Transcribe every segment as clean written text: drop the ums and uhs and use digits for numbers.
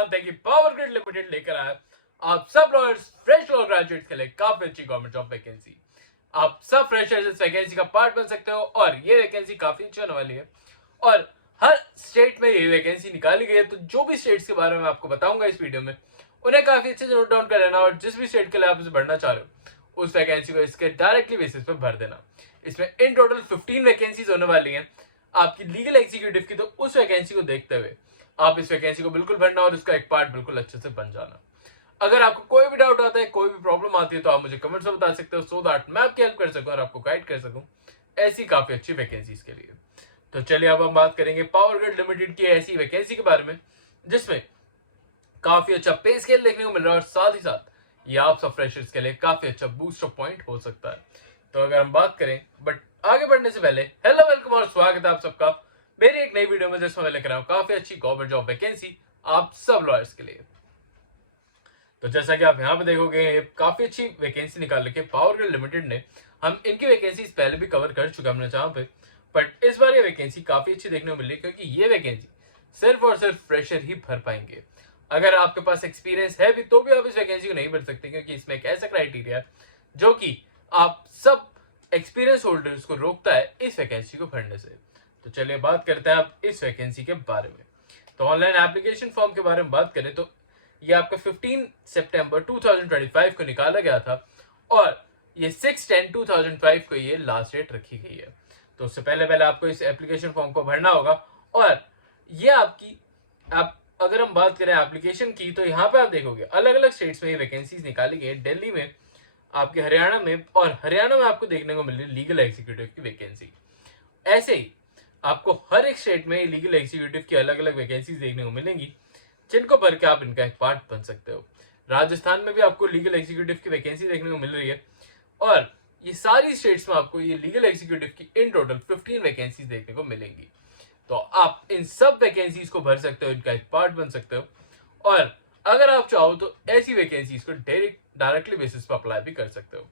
जानते हैं कि पावर ग्रिड लिमिटेड लेकर आया आप सब लॉयर्स फ्रेश लॉ ग्रेजुएट्स के लिए काफी अच्छी गवर्नमेंट जॉब वैकेंसी। आप सब फ्रेशर्स इस वैकेंसी का पार्ट बन सकते हो और ये वैकेंसी काफी अच्छी होने वाली है और हर स्टेट में ये वैकेंसी निकाली गई है। तो जो भी स्टेट्स के बारे में आपको बताऊंगा इस वीडियो में उन्हें काफी अच्छे से नोट डाउन कर लेना और जिस भी स्टेट के लिए आप इसे भरना चाह रहे हो उस वैकेंसी को इसके डायरेक्टली बेसिस पे भर देना। इसमें इन टोटल 15 वैकेंसीज होने वाली हैं आपकी लीगल एग्जीक्यूटिव की। तो उस वैकेंसी को देखते हुए आप इस वैकेंसी को बिल्कुल भरना और उसका एक पार्ट बिल्कुल अच्छे से बन जाना। अगर आपको कोई भी डाउट आता है, कोई भी प्रॉब्लम आती है तो आप मुझे कमेंट्स में बता सकते हो सो दैट मैं आपकी हेल्प कर सकूं और आपको गाइड कर सकूं ऐसी काफी अच्छी वैकेंसीज के लिए। तो चलिए अब हम बात करेंगे पावर ग्रिड लिमिटेड की ऐसी वैकेंसी के बारे में जिसमें काफी अच्छा पे स्केल देखने को मिल रहा है और साथ ही साथ ये आप सब फ्रेशर्स के लिए काफी अच्छा बूस्ट ऑफ पॉइंट हो सकता है। तो अगर हम बात करें बट आगे बढ़ने से पहले हेलो वेलकम और स्वागत है आप सबका मेरी एक नई वीडियो में जिसमें मैं लेकर आया हूं काफी अच्छी गवर्नमेंट जॉब वैकेंसी आप सब लॉयर्स के लिए। तो जैसा कि आप यहाँ पे देखोगे काफी अच्छी वैकेंसी निकाल रखी है पावर ग्रिड लिमिटेड ने। हम इनकी वैकेंसी पहले भी कवर कर चुके हैं हमने जहाँ पे, बट इस बार ये वैकेंसी काफी अच्छी देखने को मिल रही है क्योंकि ये वैकेंसी सिर्फ और सिर्फ फ्रेशर ही भर पाएंगे। अगर आपके पास एक्सपीरियंस है भी तो भी आप इस वैकेंसी को नहीं भर सकते क्योंकि इसमें एक ऐसा क्राइटेरिया है जो कि आप सब एक्सपीरियंस होल्डर्स को रोकता है इस वैकेंसी को भरने से। तो चलिए बात करते हैं आप इस वैकेंसी के बारे में। तो ऑनलाइन एप्लीकेशन फॉर्म के बारे में बात करें तो ये आपका 15 सितंबर 2025 को निकाला गया था और ये 6/10/2005 को ये लास्ट डेट रखी गई है। तो उससे पहले पहले आपको इस एप्लीकेशन फॉर्म को भरना होगा और ये आपकी आप अगर हम बात करें एप्लीकेशन की तो यहाँ पे आप देखोगे अलग अलग स्टेट्स में ये वैकेंसीज निकाली गई है। दिल्ली में, आपके हरियाणा में, और हरियाणा में आपको देखने को मिल रही है लीगल एग्जीक्यूटिव की वैकेंसी। ऐसे ही आपको हर एक स्टेट में लीगल एग्जीक्यूटिव की अलग अलग वैकेंसीज देखने को मिलेंगी जिनको भर के आप इनका एक पार्ट बन सकते हो। राजस्थान में भी आपको लीगल एग्जीक्यूटिव की वैकेंसी देखने को मिल रही है और ये सारी स्टेट्स में आपको ये लीगल एग्जीक्यूटिव की इन टोटल 15 वैकेंसीज देखने को मिलेंगी। तो आप इन सब वैकेंसीज को भर सकते हो, इनका एक पार्ट बन सकते हो और अगर आप चाहो तो ऐसी वैकेंसीज को डायरेक्टली बेसिस पर अप्लाई भी कर सकते हो।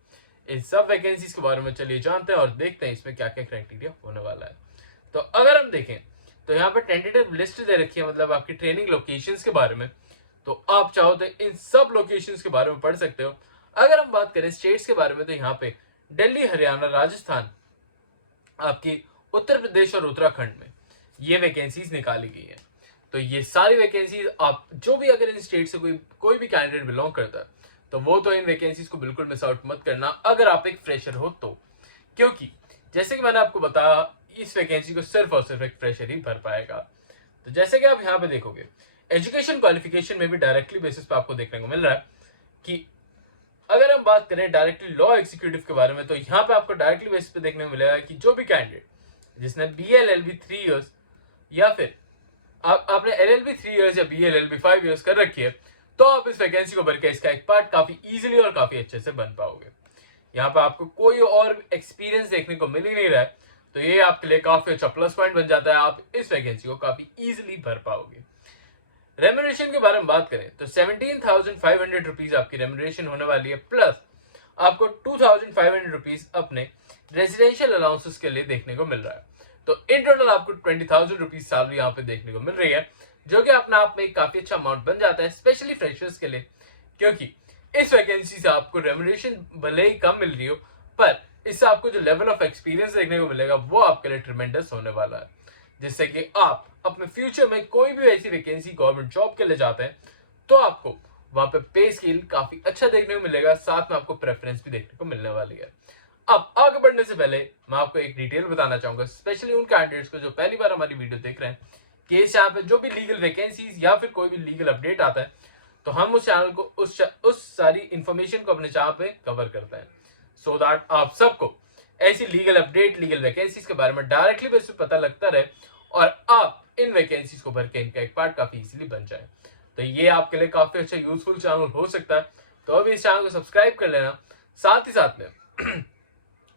इन सब वैकेंसीज के बारे में चलिए जानते हैं और देखते हैं इसमें क्या क्या क्राइटेरिया होने वाला है। तो अगर हम देखें तो यहाँ पर टेंटेटिव लिस्ट दे रखी है मतलब आपकी ट्रेनिंग लोकेशंस के बारे में। तो आप चाहो तो इन सब लोकेशंस के बारे में पढ़ सकते हो। अगर हम बात करें स्टेट्स के बारे में तो यहाँ पे दिल्ली, हरियाणा, राजस्थान, आपकी उत्तर प्रदेश और उत्तराखंड में ये वैकेंसीज निकाली गई है। तो ये सारी वैकेंसीज आप जो भी अगर इन स्टेट से कोई भी कैंडिडेट बिलोंग करता है तो वो तो इन वैकेंसीज को बिल्कुल मिस आउट मत करना अगर आप एक फ्रेशर हो तो, क्योंकि जैसे कि मैंने आपको बताया इस वैकेंसी को सिर्फ और सिर्फ एक फ्रेशर ही भर पाएगा। तो जैसे कि आप यहाँ पे देखोगे एजुकेशन क्वालिफिकेशन में भी डायरेक्टली बेसिस पे आपको देखने को मिल रहा है कि अगर हम बात करें डायरेक्टली लॉ एग्जीक्यूटिव के बारे में तो यहाँ पे आपको डायरेक्टली बेसिस पे देखने को मिलेगा कि जो भी कैंडिडेट जिसने BLLB 3 इयर्स या फिर आपने LLB 3 इयर्स या BLLB 5 इयर्स कर रखी है तो आप इस वैकेंसी को भर के इसका एक पार्ट काफी इजीली और काफी अच्छे से बन पाओगे। यहाँ पे आपको कोई और एक्सपीरियंस देखने को मिल ही नहीं रहा है तो ये आपके लिए काफी अच्छा प्लस पॉइंट बन जाता है, आप इस वैकेंसी को काफी इजीली भर पाओगे। रेम्यूनरेशन के बारे में बात करें तो 17,500 रुपीज आपकी रेम्यूनरेशन होने वाली है, प्लस आपको 2,500 रुपीज अपने रेजिडेंशियल अलाउंसेस के लिए देखने को मिल रहा है। तो इन टोटल आपको 20,000 रुपीज सैलरी यहाँ पे देखने को मिल रही है जो कि अपने आप में काफी अच्छा अमाउंट बन जाता है स्पेशली फ्रेशर्स के लिए, क्योंकि इस वैकेंसी से आपको रेम्यूनरेशन भले ही कम मिल रही हो पर इससे आपको जो लेवल ऑफ एक्सपीरियंस देखने को मिलेगा वो आपके लिए ट्रिमेंडस होने वाला है, जिससे कि आप अपने फ्यूचर में कोई भी ऐसी वैकेंसी गवर्नमेंट जॉब के लिए जाते हैं तो आपको वहां पे पे स्केल काफी अच्छा देखने को मिलेगा, साथ में आपको प्रेफरेंस भी देखने को मिलने वाली है। अब आगे बढ़ने से पहले मैं आपको एक डिटेल बताना चाहूंगा स्पेशली उन कैंडिडेट्स को जो पहली बार हमारी वीडियो देख रहे हैं कि इस यहाँ पे जो भी लीगल वैकेंसीज या फिर कोई भी लीगल अपडेट आता है तो हम उस चैनल को उस सारी इंफॉर्मेशन को अपने चैनल पे कवर करते हैं सो दैट आप सबको ऐसी लीगल अपडेट, लीगल वैकेंसीज के बारे में डायरेक्टली बेसिस पे पता लगता रहे और आप इन वैकेंसीज को भर के इनका एक पार्ट काफी इजीली बन जाए। तो ये आपके लिए काफी अच्छा यूजफुल चैनल हो सकता है, तो अभी इस चैनल को सब्सक्राइब कर लेना, साथ ही साथ में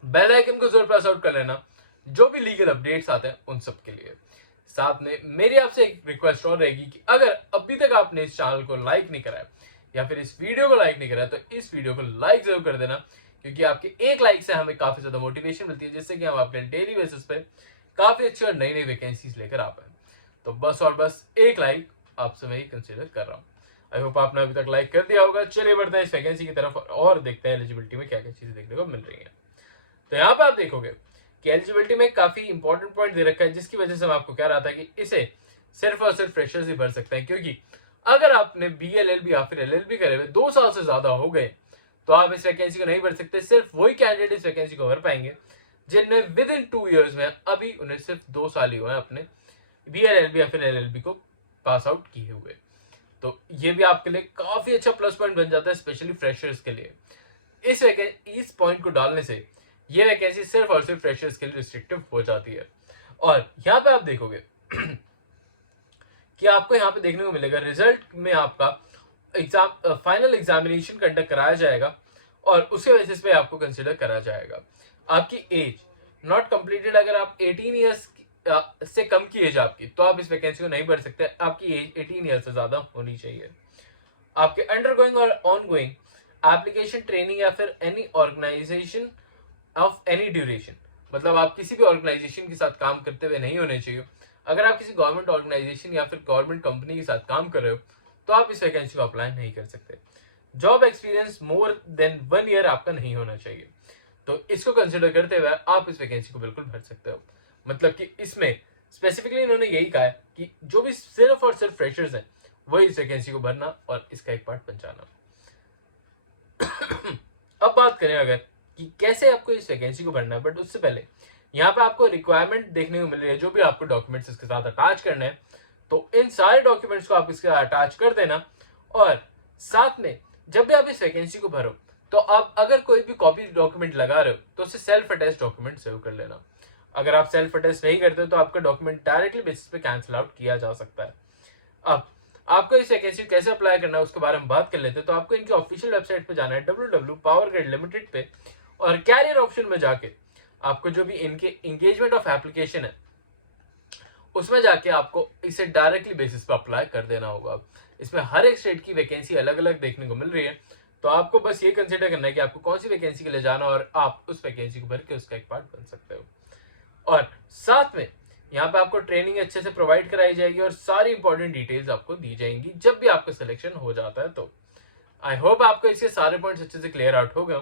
बेल आइकन को जरूर प्रेस आउट कर लेना जो भी लीगल अपडेट्स आते हैं उन सब के लिए। साथ में मेरी आपसे एक रिक्वेस्ट और रहेगी कि अगर अभी तक आपने इस चैनल को लाइक नहीं करा है या फिर इस वीडियो को लाइक नहीं करा है तो इस वीडियो को लाइक जरूर कर देना, क्योंकि आपके एक लाइक से हमें काफी ज्यादा मोटिवेशन मिलती है जिससे कि हम आपके डेली बेसिस पे काफी अच्छी और नई नई वैकेंसीज लेकर आ पाए। तो बस और बस एक लाइक आपसे मैं कंसिडर कर रहा हूँ। आई होप आपने अभी तक लाइक कर दिया होगा। चलिए बढ़ते हैं इस वैकेंसी की तरफ और देखते हैं एलिजिबिलिटी में क्या क्या चीजें देखने को मिल रही है। तो यहाँ पे आप देखोगे कि एलिजिबिलिटी में काफी इंपॉर्टेंट पॉइंट दे रखा है, जिसकी वजह से मैं आपको कह रहा था कि इसे सिर्फ और सिर्फ फ्रेशर्स ही भर सकते हैं, क्योंकि अगर आपने BLLB या फिर LLB करे हुए 2 साल से ज्यादा हो गए तो आप इस वैकेंसी को नहीं भर सकते। सिर्फ वही कैंडिडेट इस वैकेंसी को भर पाएंगे जिनने विद इन 2 ईयर्स में, अभी उन्हें सिर्फ 2 साल ही हुए अपने BLLB या फिर LLB को पास आउट किए हुए। तो ये भी आपके लिए काफी अच्छा प्लस पॉइंट बन जाता है, स्पेशली फ्रेशर्स के लिए। इस पॉइंट को डालने से ये वैकेंसी सिर्फ और सिर्फ फ्रेशर्स के लिए रिस्ट्रिक्टिव हो जाती है। और यहाँ पे आप देखोगे कि आपको यहाँ पे देखने को मिलेगा रिजल्ट में आपका एग्जाम फाइनल एग्जामिनेशन कंडक्ट कराया जाएगा और उसके बेसिस पे आपको कंसिडर करा जाएगा। आपकी एज नॉट कंप्लीटेड, अगर आप 18 ईयर्स से कम की एज आपकी, तो आप इस वैकेंसी को नहीं भर सकते। आपकी एज 18 ईयर से ज्यादा होनी चाहिए। आपके अंडरगोइंग और ऑनगोइंग एप्लीकेशन ट्रेनिंग या फिर any organization of any duration, मतलब आप किसी भी ऑर्गेनाइजेशन के साथ काम करते हुए नहीं होने चाहिए। अगर आप किसी गवर्नमेंट ऑर्गेनाइजेशन या फिर गवर्नमेंट कंपनी के साथ काम कर रहे हो तो आप इस वैकेंसी को अप्लाई नहीं कर सकते। Job experience more than 1 year आपका नहीं होना चाहिए। तो इसको कंसिडर करते हुए आप इस वैकेंसी को बिल्कुल भर सकते हो। मतलब कि इसमें स्पेसिफिकली इन्होंने यही कहा है कि जो भी सिर्फ और सिर्फ फ्रेशर्स हैं वही इस वैकेंसी को भरना और इसका एक पार्ट बन जाना। अब बात करें अगर कि कैसे आपको इस वैकेंसी को भरना है, बट उससे पहले यहाँ पे आपको रिक्वायरमेंट देखने को मिल रही है, जो भी आपको डॉक्यूमेंट्स इसके साथ अटैच करने हैं, तो इन सारे डॉक्यूमेंट्स को आप इसके साथ अटैच कर देना। और साथ में जब भी आप इस वैकेंसी को भरो तो आप अगर कोई भी कॉपी डॉक्यूमेंट लगा रहे हो तो उसे सेल्फ अटैच डॉक्यूमेंट सेव कर लेना। अगर आप सेल्फ अटैच नहीं करते तो आपका डॉक्यूमेंट डायरेक्टली बेसिस पे कैंसिल आउट किया जा सकता है। अब आपको इस वैकेंसी कैसे अप्लाई करना है उसके बारे में बात कर लेते हैं। तो आपको इनकी ऑफिशियल वेबसाइट पे जाना है www.powergrid limited पे, और कैरियर ऑप्शन में जाके आपको जो भी इनके एंगेजमेंट ऑफ एप्लीकेशन है उसमें जाके आपको इसे डायरेक्टली बेसिस पे अप्लाई कर देना होगा। इसमें हर एक स्टेट की वैकेंसी अलग अलग देखने को मिल रही है, तो आपको बस ये कंसिडर करना है कि आपको कौन सी वैकेंसी के लिए जाना और आप उस वैकेंसी को भर के उसका एक पार्ट बन सकते हो। और साथ में यहाँ पे आपको ट्रेनिंग अच्छे से प्रोवाइड कराई जाएगी और सारी इंपॉर्टेंट डिटेल्स आपको दी जाएंगी जब भी आपका सिलेक्शन हो जाता है। तो आई होप आपको इसके सारे पॉइंट्स अच्छे से क्लियर आउट हो गए।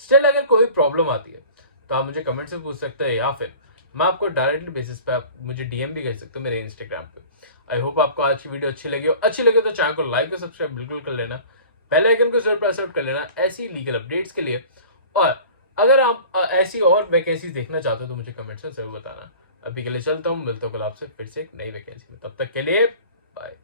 स्टिल अगर कोई प्रॉब्लम आती है तो आप मुझे कमेंट से पूछ सकते हैं, या फिर मैं आपको डायरेक्टली बेसिस पे आप मुझे DM भी कर सकते हो मेरे इंस्टाग्राम पे। आई होप आपको आज की वीडियो अच्छी लगी हो। अच्छी लगे तो चैनल को लाइक और सब्सक्राइब बिल्कुल कर लेना, बेल आइकन को जरूर प्रेस आउट कर लेना ऐसी लीगल अपडेट्स के लिए। और अगर आप ऐसी और वैकेंसीज देखना चाहते हो तो मुझे कमेंट से जरूर बताना। अभी के लिए चलता हूँ, मिलता हूँ कल आपसे फिर से एक नई वैकेंसी में। तब तक के लिए बाय।